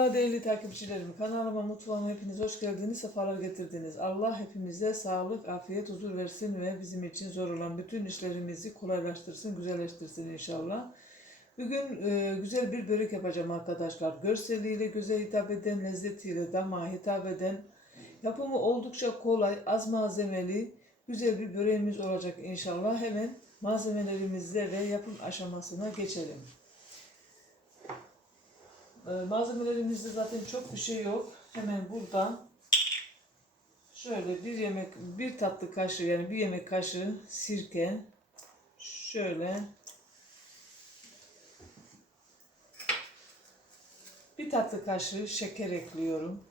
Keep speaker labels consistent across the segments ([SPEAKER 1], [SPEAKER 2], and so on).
[SPEAKER 1] Değerli takipçilerim, kanalıma, mutfağıma hepiniz hoş geldiniz, sefalar getirdiniz. Allah hepimize sağlık, afiyet, huzur versin ve bizim için zor olan bütün işlerimizi kolaylaştırsın, güzelleştirsin inşallah. Bugün e, güzel bir börek yapacağım arkadaşlar. Görseliyle göze hitap eden, lezzetiyle damağa hitap eden, yapımı oldukça kolay, az malzemeli, güzel bir böreğimiz olacak inşallah. Hemen malzemelerimizle ve yapım aşamasına geçelim. Ee, Malzemelerimizde zaten çok bir şey yok. Hemen burada şöyle bir yemek, bir tatlı kaşığı yani bir yemek kaşığı sirke, şöyle bir tatlı kaşığı şeker ekliyorum.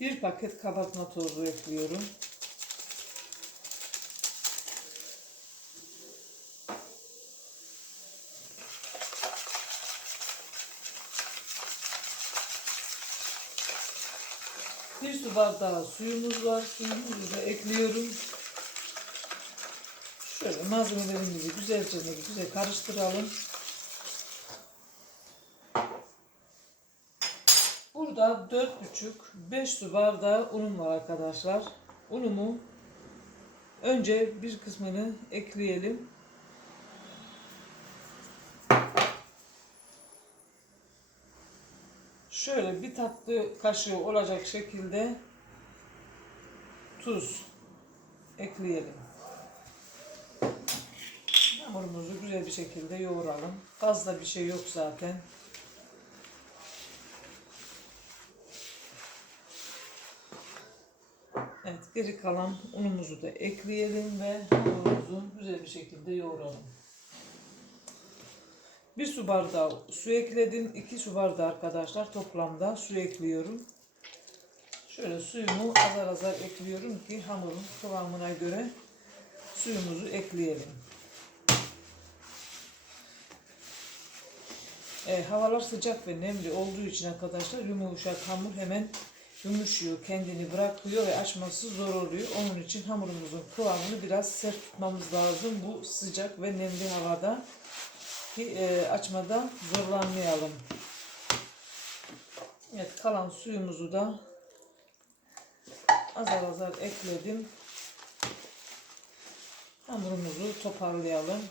[SPEAKER 1] Bir paket kabartma tozu ekliyorum. Su bardağı suyumuz var. Suyumuzu da ekliyorum. Şöyle malzemelerimizi güzelce güzel karıştıralım. Burada 4,5-5 su bardağı unum var arkadaşlar. Unumu önce bir kısmını ekleyelim. Şöyle bir tatlı kaşığı olacak şekilde tuz ekleyelim. Hamurumuzu güzel bir şekilde yoğuralım. Fazla bir şey yok zaten. Evet, geri kalan unumuzu da ekleyelim ve hamurumuzu güzel bir şekilde yoğuralım. Bir su bardağı su ekledim. 2 su bardağı arkadaşlar toplamda su ekliyorum. Şöyle suyumu azar azar ekliyorum ki hamurun kıvamına göre suyumuzu ekleyelim. E, havalar sıcak ve nemli olduğu için arkadaşlar yumuşak hamur hemen yumuşuyor, kendini bırakıyor ve açması zor oluyor. Onun için hamurumuzun kıvamını biraz sert tutmamız lazım bu sıcak ve nemli havada ki e, açmada zorlanmayalım. Evet kalan suyumuzu da azar azar ekledim. Hamurumuzu toparlayalım.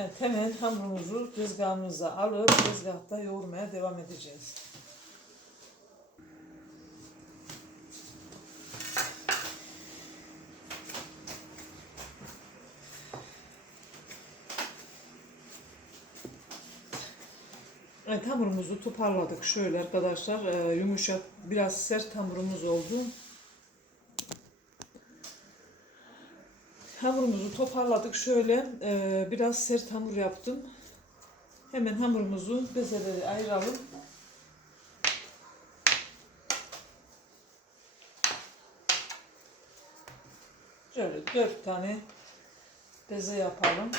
[SPEAKER 1] Evet hemen hamurumuzu tezgahımıza alıp tezgahta yoğurmaya devam edeceğiz. Evet hamurumuzu toparladık şöyle arkadaşlar Ee, yumuşak biraz sert hamurumuz oldu. Hamurumuzu toparladık. Şöyle e, biraz sert hamur yaptım. Hemen hamurumuzu bezeleri ayıralım. Şöyle dört tane beze yapalım.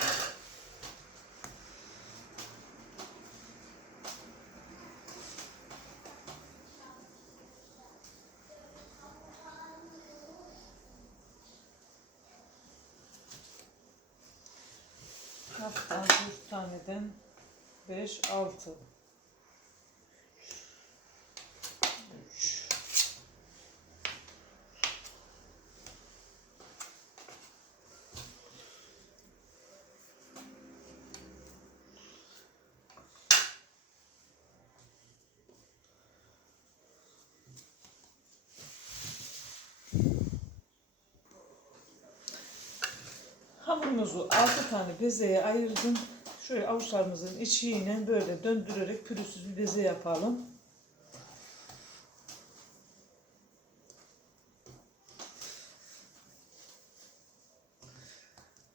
[SPEAKER 1] Unumuzu 6 tane bezeye ayırdım. Şöyle avuçlarımızın içiyle böyle döndürerek pürüzsüz bir beze yapalım.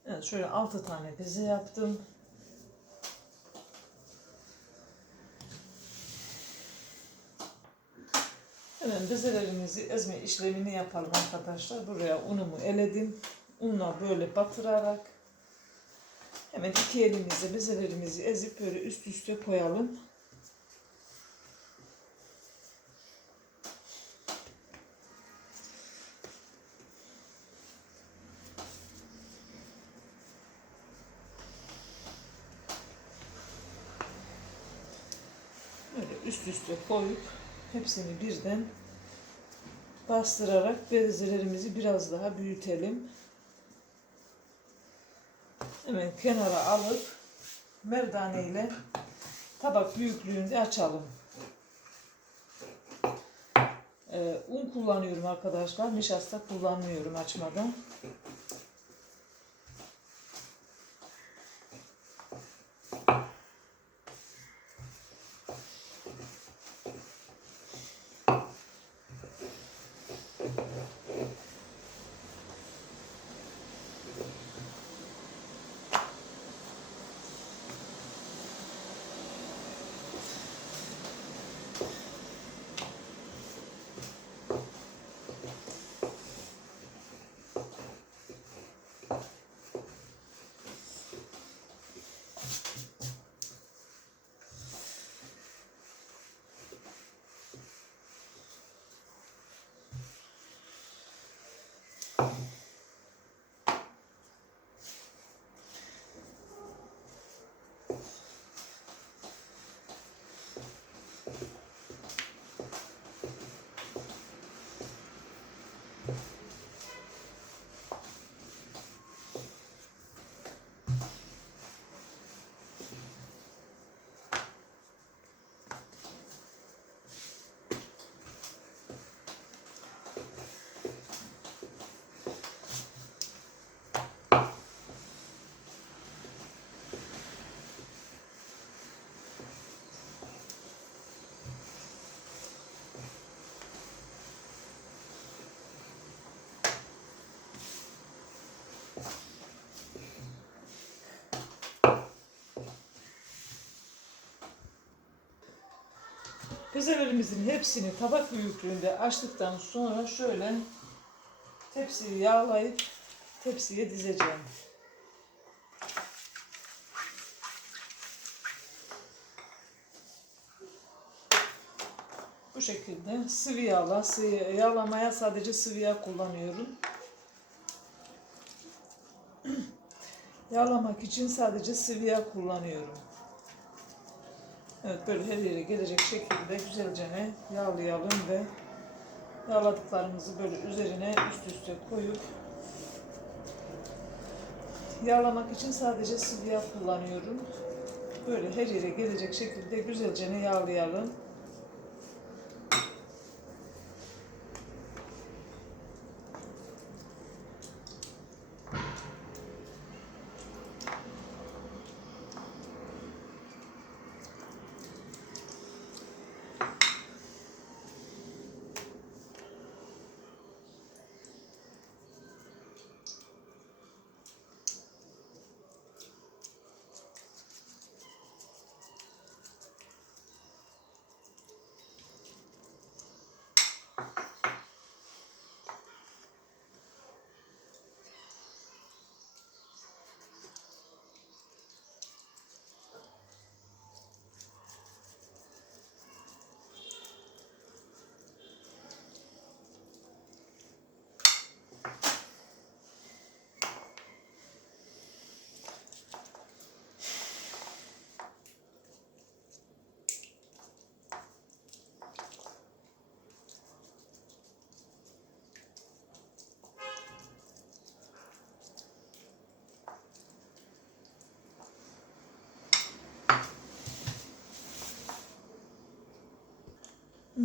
[SPEAKER 1] Evet şöyle 6 tane beze yaptım. Hemen bezelerimizi ezme işlemini yapalım arkadaşlar. Buraya unumu eledim. Unla böyle batırarak hemen iki elimizle bezelerimizi ezip böyle üst üste koyalım. Böyle üst üste koyup hepsini birden bastırarak bezelerimizi biraz daha büyütelim. Hemen kenara alıp merdane ile tabak büyüklüğünde açalım. Ee, un kullanıyorum arkadaşlar. Nişasta kullanmıyorum açmadan. Bezelerimizin hepsini tabak büyüklüğünde açtıktan sonra şöyle tepsiyi yağlayıp tepsiye dizeceğim. Bu şekilde sıvı yağla, sıvı yağlamaya sadece sıvı yağ kullanıyorum. Yağlamak için sadece sıvı yağ kullanıyorum. Evet böyle her yere gelecek şekilde güzelce yağlayalım ve yağladıklarımızı böyle üzerine üst üste koyup yağlamak için sadece sıvı yağ kullanıyorum. Böyle her yere gelecek şekilde güzelce yağlayalım.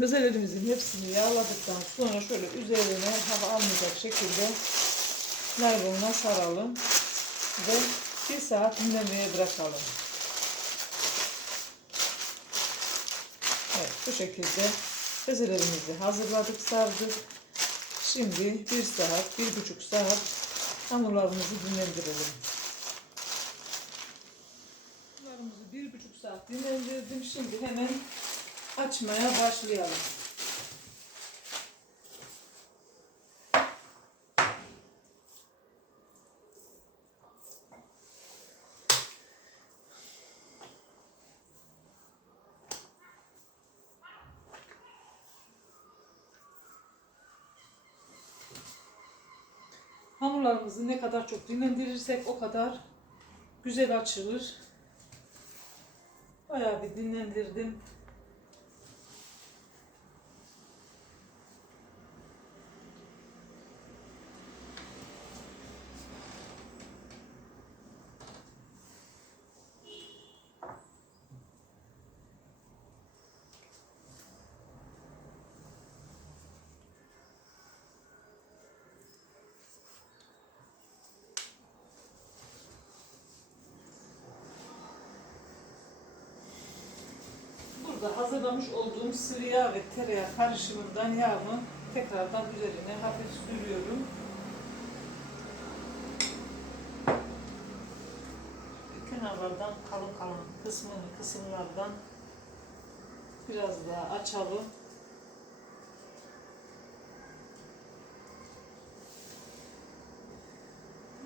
[SPEAKER 1] Bezelerimizin hepsini yağladıktan sonra şöyle üzerine hava almayacak şekilde naylonla saralım ve bir saat dinlemeye bırakalım. Evet bu şekilde bezelerimizi hazırladık sardık. Şimdi bir saat, bir buçuk saat hamurlarımızı dinlendirelim. Hamurlarımızı bir buçuk saat dinlendirdim. Şimdi hemen açmaya başlayalım. Hamurlarımızı ne kadar çok dinlendirirsek o kadar güzel açılır. Bayağı bir dinlendirdim. Hazırlamış olduğum sıvı yağ ve tereyağı karışımından yağımı tekrardan üzerine hafif sürüyorum. Kenarlardan kalın kalın kısmını kısımlardan biraz daha açalım.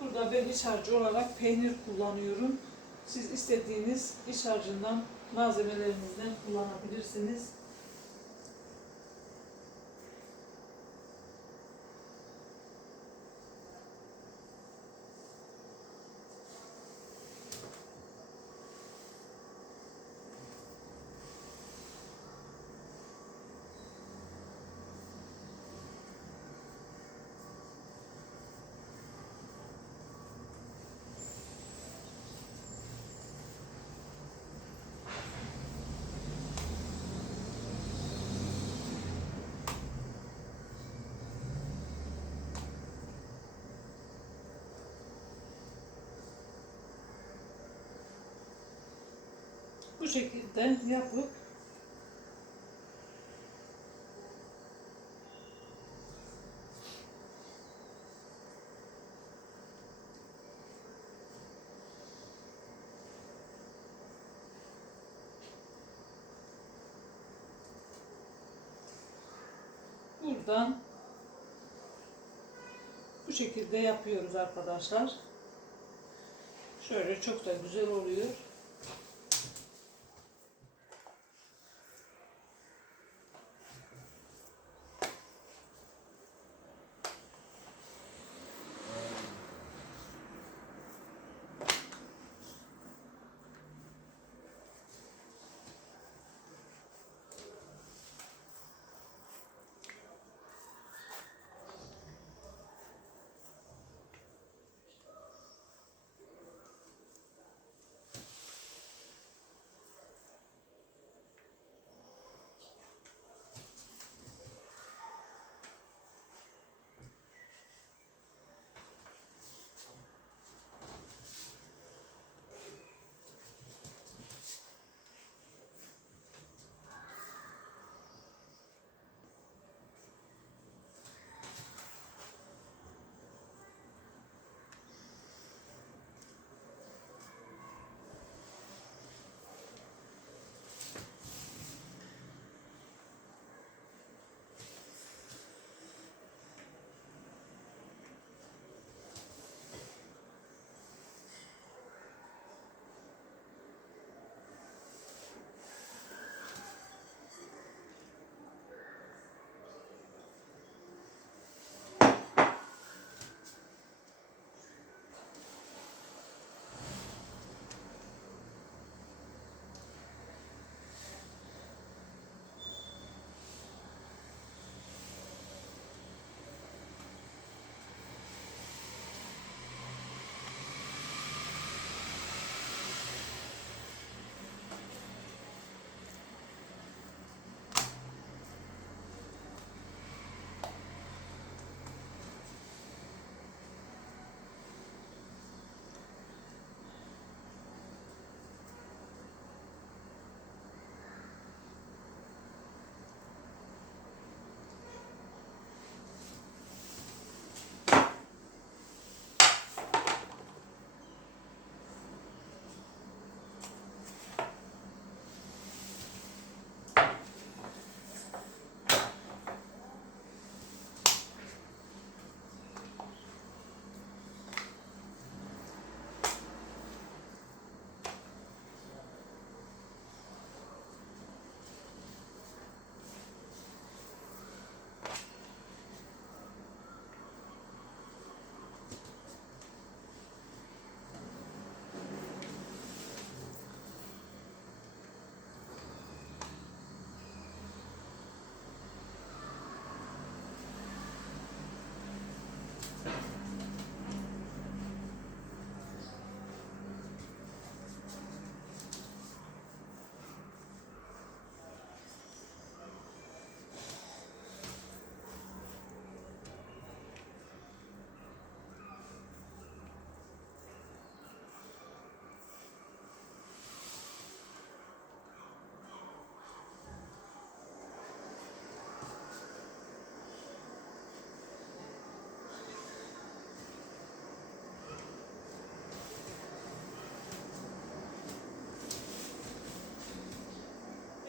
[SPEAKER 1] Burada ben iç harcı olarak peynir kullanıyorum. Siz istediğiniz iç harcından malzemelerinizden kullanabilirsiniz. Bu şekilde yapıp buradan bu şekilde yapıyoruz arkadaşlar. Şöyle çok da güzel oluyor.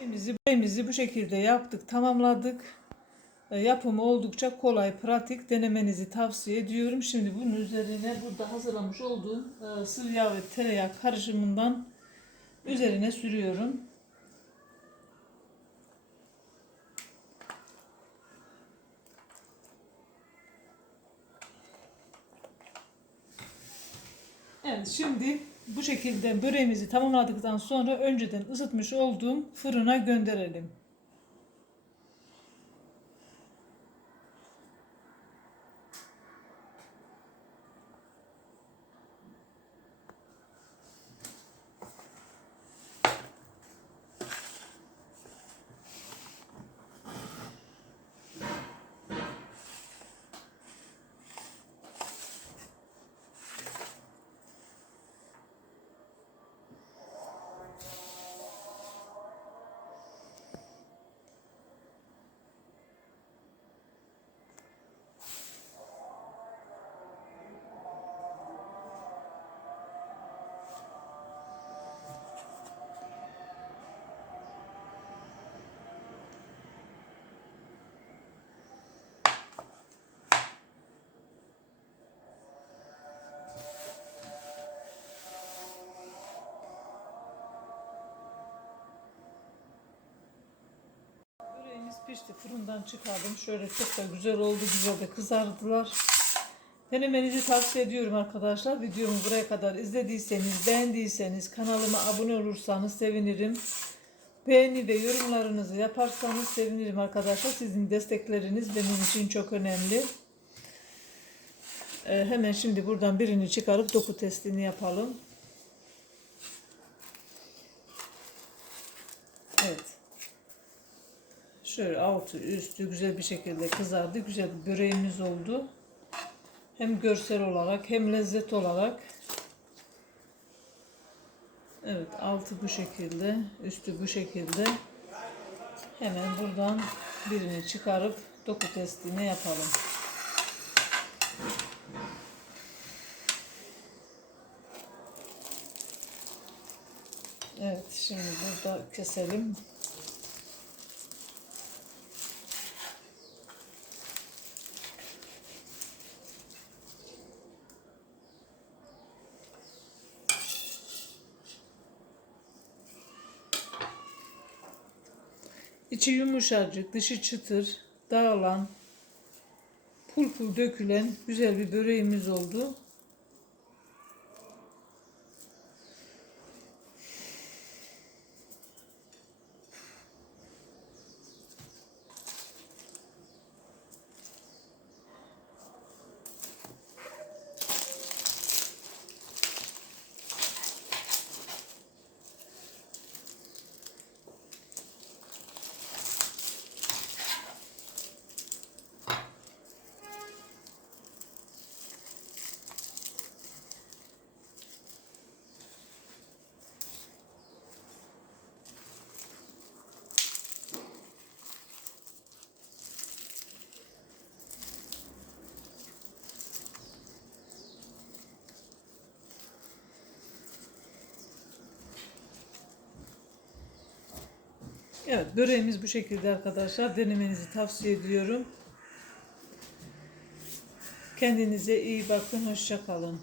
[SPEAKER 1] Böreğimizi, böreğimizi bu şekilde yaptık, tamamladık. E, Yapımı oldukça kolay, pratik. Denemenizi tavsiye ediyorum. Şimdi bunun üzerine burada hazırlamış olduğum e, sıvı yağ ve tereyağı karışımından üzerine sürüyorum. Evet şimdi bu şekilde böreğimizi tamamladıktan sonra önceden ısıtmış olduğum fırına gönderelim. Böreğimiz pişti. Fırından çıkardım. Şöyle çok da güzel oldu. Güzel de kızardılar. Denemenizi tavsiye ediyorum arkadaşlar. Videomu buraya kadar izlediyseniz, beğendiyseniz, kanalıma abone olursanız sevinirim. Beğeni ve yorumlarınızı yaparsanız sevinirim arkadaşlar. Sizin destekleriniz benim için çok önemli. Ee, hemen şimdi buradan birini çıkarıp doku testini yapalım. Evet. Şöyle altı üstü güzel bir şekilde kızardı. Güzel bir böreğimiz oldu. Hem görsel olarak hem lezzet olarak. Evet altı bu şekilde. Üstü bu şekilde. Hemen buradan birini çıkarıp doku testini yapalım. Evet şimdi burada keselim. İçi yumuşacık, dışı çıtır, dağılan, pul pul dökülen güzel bir böreğimiz oldu. Evet böreğimiz bu şekilde arkadaşlar. Denemenizi tavsiye ediyorum. Kendinize iyi bakın. Hoşça kalın.